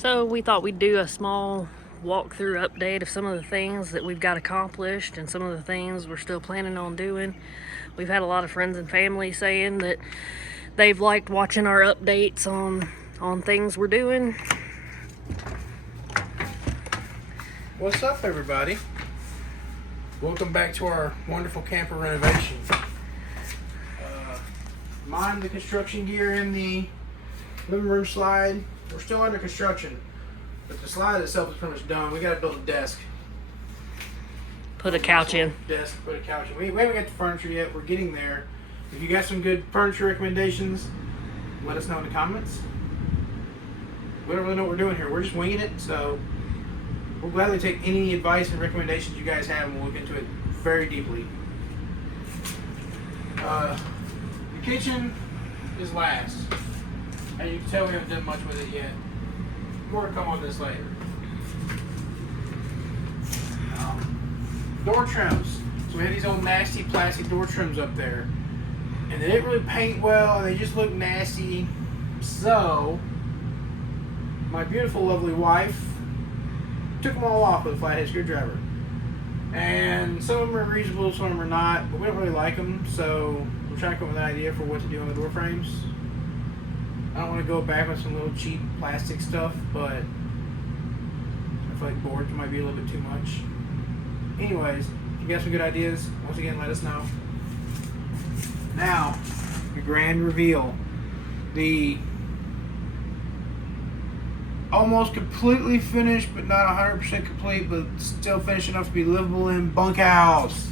So we thought we'd do a small walkthrough update of some of the things that we've got accomplished and some of the things we're still planning on doing. We've had a lot of friends and family saying that they've liked watching our updates on things we're doing. What's up, everybody? Welcome back to our wonderful camper renovation. Mine, the construction gear in the living room slide. We're still under construction, but the slide itself is pretty much done. We got to build a desk. Put a couch in. Put a couch in. We haven't got the furniture yet. We're getting there. If you got some good furniture recommendations, let us know in the comments. We don't really know what we're doing here. We're just winging it, so we'll gladly take any advice and recommendations you guys have, and we'll look into it very deeply. The kitchen is last. As you can tell, we haven't done much with it yet. More to come on this later. Door trims. So we had these old nasty plastic door trims up there, and they didn't really paint well, and they just looked nasty. So my beautiful, lovely wife took them all off with a flathead screwdriver. And some of them are reasonable, some of them are not, but we don't really like them, so we're trying to come up with an idea for what to do on the door frames. I don't want to go back with some little cheap plastic stuff, but I feel like boards might be a little bit too much. Anyways, if you got some good ideas, once again, let us know. Now, the grand reveal. The almost completely finished, but not 100% complete, but still finished enough to be livable in bunkhouse.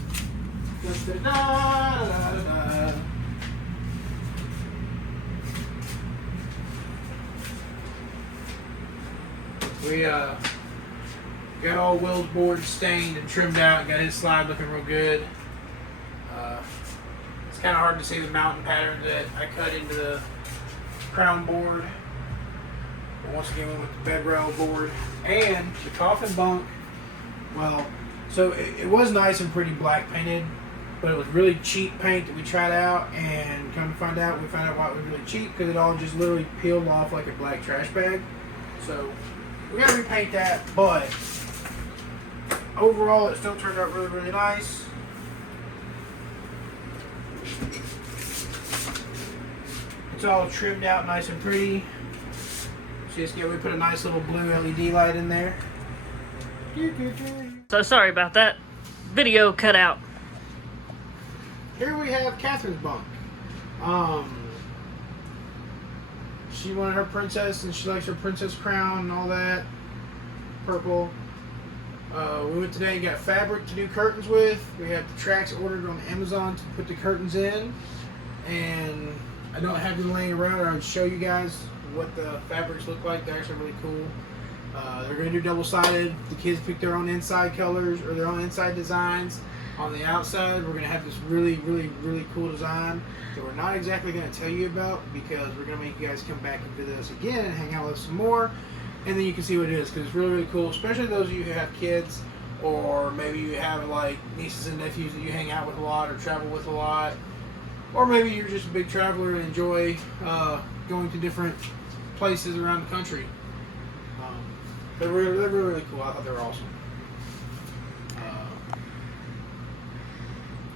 We got all Will's board stained and trimmed out and got his slide looking real good. It's kind of hard to see the mountain pattern that I cut into the crown board. But once again, we went with the bed rail board and the coffin bunk. Well, so it was nice and pretty black painted, but it was really cheap paint that we tried out, and come to find out, we found out why it was really cheap, because it all just literally peeled off like a black trash bag. So we gotta repaint that, but overall it still turned out really, really nice. It's all trimmed out nice and pretty. We put a nice little blue LED light in there. So sorry about that. Video cut out. Here we have Catherine's bunk. She wanted her princess, and she likes her princess crown and all that. Purple. We went today and got fabric to do curtains with. We have the tracks ordered on Amazon to put the curtains in. And I don't have them laying around, or I'd show you guys what the fabrics look like. They're actually really cool. They're going to do double-sided. The kids pick their own inside colors or their own inside designs. On the outside, we're going to have this really, really, really cool design that we're not exactly going to tell you about, because we're going to make you guys come back and visit us again and hang out with us some more, and then you can see what it is, because it's really, really cool, especially those of you who have kids, or maybe you have like nieces and nephews that you hang out with a lot or travel with a lot, or maybe you're just a big traveler and enjoy going to different places around the country. They're really, really cool. I thought they were awesome.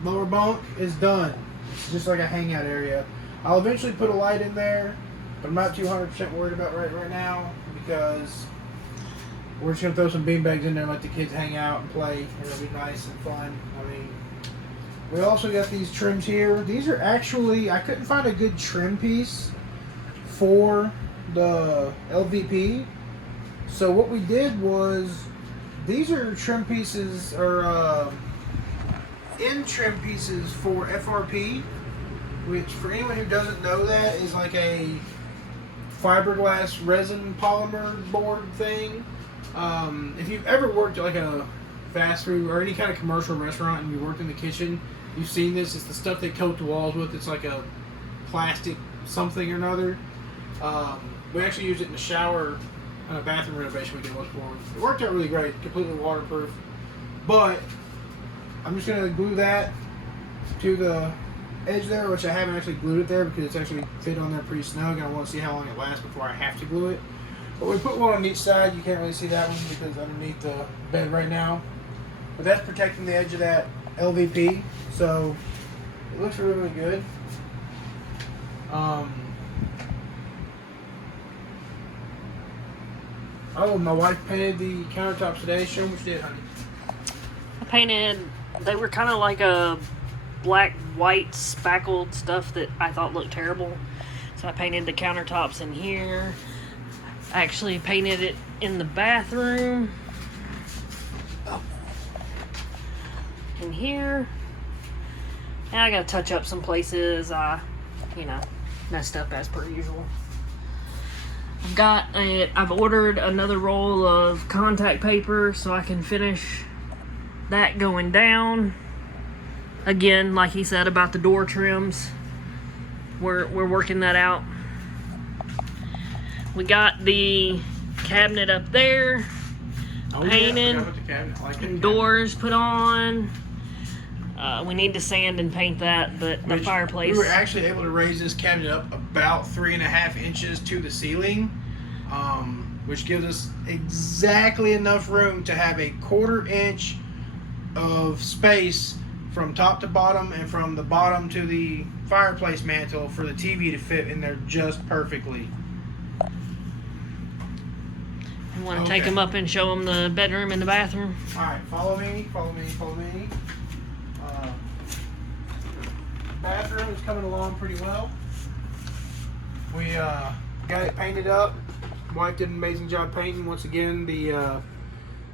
Lower bunk is done. It's just like a hangout area. I'll eventually put a light in there, but I'm not 200% worried about right now, because we're just going to throw some beanbags in there and let the kids hang out and play, and it'll be nice and fun. I mean, we also got these trims here. These are actually, I couldn't find a good trim piece for the LVP. So what we did was, these are trim pieces, or end trim pieces for FRP, which for anyone who doesn't know, that is like a fiberglass resin polymer board thing. If you've ever worked at like a fast food or any kind of commercial restaurant and you worked in the kitchen, you've seen this. It's the stuff they coat the walls with. It's like a plastic something or another. We actually used it in the shower on a bathroom renovation we did once before. It worked out really great, completely waterproof. But I'm just going to glue that to the edge there, which I haven't actually glued it there because it's actually fit on there pretty snug, and I want to see how long it lasts before I have to glue it. But we put one on each side. You can't really see that one because underneath the bed right now. But that's protecting the edge of that LVP. So it looks really, really good. Oh, my wife painted the countertops today. Show them what you did, honey. I painted, they were kind of like a black, white, spackled stuff that I thought looked terrible. So I painted the countertops in here. I actually painted it in the bathroom. In here. And I gotta touch up some places I, messed up as per usual. I've ordered another roll of contact paper so I can finish that going down. Again, like he said about the door trims, we're working that out. We got the cabinet up there painted, and doors put on. We need to sand and paint that, but the fireplace. We were actually able to raise this cabinet up about 3.5 inches to the ceiling, which gives us exactly enough room to have a 1/4 inch of space from top to bottom and from the bottom to the fireplace mantle for the TV to fit in there just perfectly. You want to take them up and show them the bedroom and the bathroom? All right, follow me. Bathroom is coming along pretty well. We got it painted up. Wife did an amazing job painting. Once again, the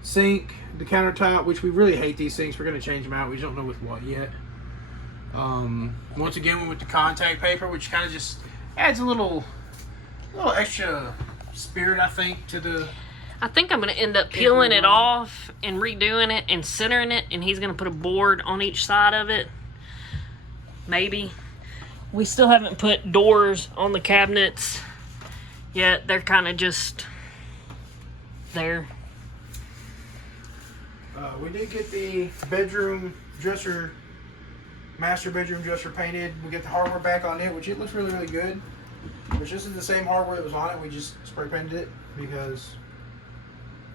sink, the countertop, which we really hate these sinks. We're going to change them out. We just don't know with what yet. Once again, with the contact paper, which kind of just adds a little extra spirit, I think, to the... I think I'm going to end up peeling it off and redoing it and centering it, and he's going to put a board on each side of it. Maybe. We still haven't put doors on the cabinets yet. They're kind of just there. We did get the bedroom dresser, master bedroom dresser painted. We get the hardware back on it, which it looks really, really good. Which this is the same hardware that was on it. We just spray painted it because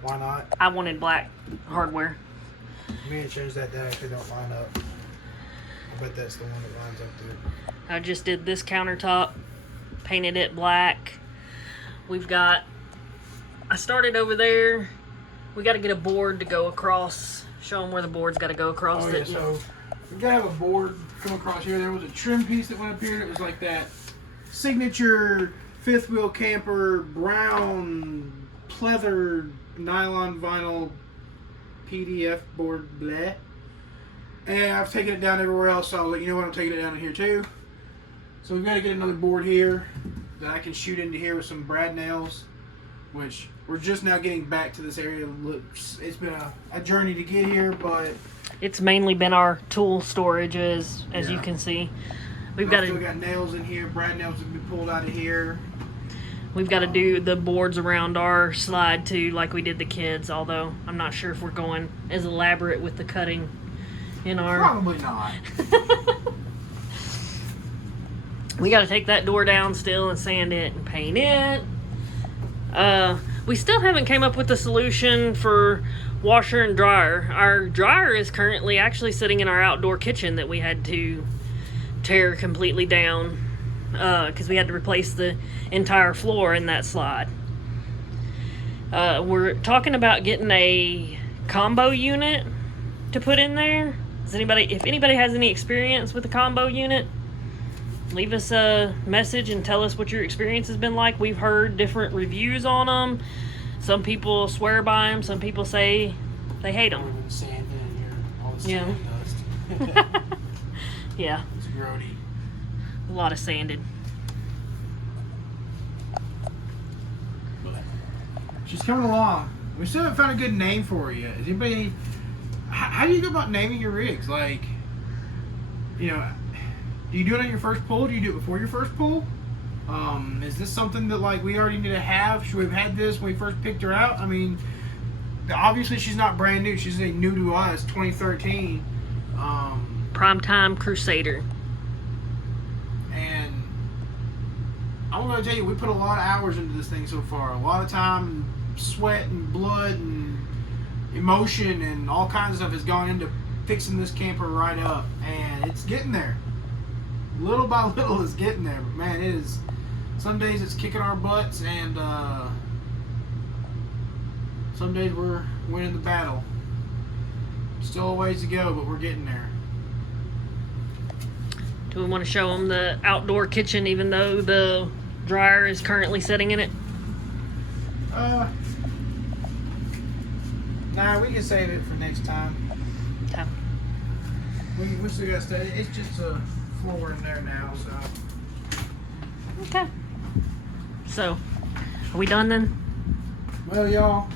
why not? I wanted black hardware. We need to change that down if they don't line up. I bet that's the one that lines up there. I just did this countertop, painted it black. I started over there. We got to get a board to go across. Show them where the board's got to go across. So we got to have a board come across here. There was a trim piece that went up here. It was like that signature fifth wheel camper brown pleather nylon vinyl PDF board bleh. And I've taken it down everywhere else, so I was like, you know what, I'm taking it down in here too. So we've got to get another board here that I can shoot into here with some brad nails, which we're just now getting back to this area. It's been a journey to get here, but it's mainly been our tool storage, as you can see. We've still got nails in here. Brad nails have been pulled out of here. We've got to do the boards around our slide too, like we did the kids. Although I'm not sure if we're going as elaborate with the cutting in our. Probably not. We got to take that door down still and sand it and paint it. We still haven't came up with a solution for washer and dryer. Our dryer is currently actually sitting in our outdoor kitchen that we had to tear completely down because we had to replace the entire floor in that slide. We're talking about getting a combo unit to put in there. If anybody has any experience with a combo unit, leave us a message and tell us what your experience has been like. We've heard different reviews on them. Some people swear by them. Some people say they hate them. We've been sanding in here. All the sand and dust. Yeah. It's grody. A lot of sanded. She's coming along. We still haven't found a good name for her yet. Is anybody... How do you go about naming your rigs? Like, do you do it on your first pull? Do you do it before your first pull? Is this something that like we already need to have? Should we have had this when we first picked her out? I mean, obviously she's not brand new. She's new to us, 2013. Primetime Crusader. And I'm gonna tell you, we put a lot of hours into this thing so far. A lot of time, and sweat, and blood, and emotion, and all kinds of stuff has gone into fixing this camper right up, and it's getting there. Little by little, it's getting there. But man, it is. Some days it's kicking our butts, and some days we're winning the battle. Still a ways to go, but we're getting there. Do we want to show them the outdoor kitchen, even though the dryer is currently sitting in it? Nah, we can save it for next time. Okay. We still got stuff. It's just a floor in there now, so. Okay. So, are we done then? Well, y'all.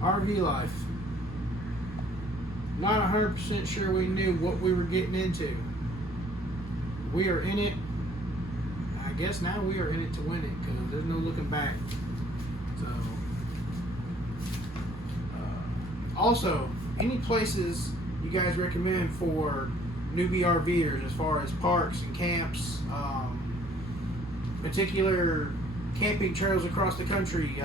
RV life. Not 100% sure we knew what we were getting into. We are in it. I guess now we are in it to win it, because there's no looking back. So, also, any places you guys recommend for newbie RVers as far as parks and camps, particular camping trails across the country.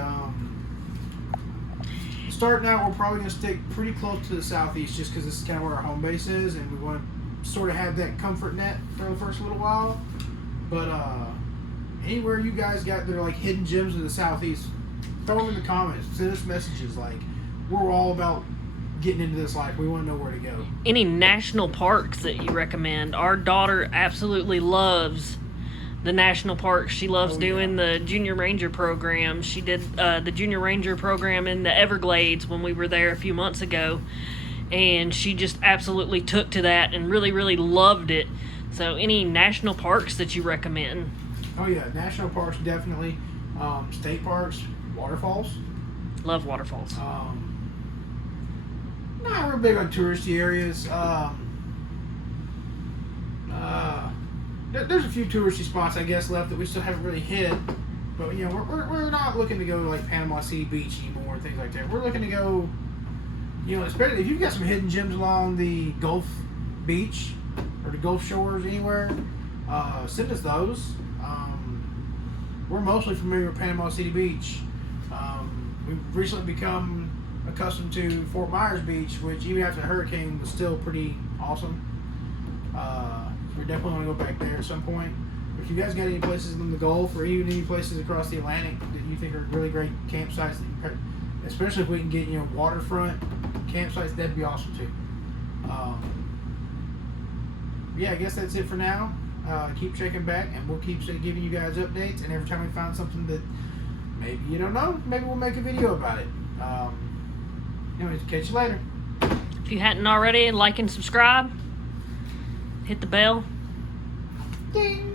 Starting out, we're probably going to stick pretty close to the southeast just because this is kind of where our home base is, and we want to sort of have that comfort net for the first little while. But anywhere you guys got that are like hidden gems in the southeast, throw them in the comments. Send us messages like, we're all about getting into this life. We want to know where to go. Any national parks that you recommend? Our daughter absolutely loves the national parks. She loves doing the Junior Ranger program. She did the Junior Ranger program in the Everglades when we were there a few months ago, and she just absolutely took to that and really, really loved it. So any national parks that you recommend? Oh yeah, national parks definitely. State parks, waterfalls. Love waterfalls. Not real big on touristy areas. There's a few touristy spots, I guess, left that we still haven't really hit. But, you know, we're not looking to go to, like, Panama City Beach anymore and things like that. We're looking to go, you know, especially if you've got some hidden gems along the Gulf Beach or the Gulf Shores anywhere, send us those. We're mostly familiar with Panama City Beach. We've recently become accustomed to Fort Myers Beach, which even after the hurricane was still pretty awesome. We definitely want to go back there at some point. If you guys got any places in the Gulf or even any places across the Atlantic that you think are really great campsites, especially if we can get, you know, waterfront campsites, that'd be awesome too. Yeah, I guess that's it for now. Keep checking back, and we'll keep giving you guys updates. And every time we find something that maybe you don't know, maybe we'll make a video about it. Anyways, catch you later. If you hadn't already, like and subscribe. Hit the bell. Ding.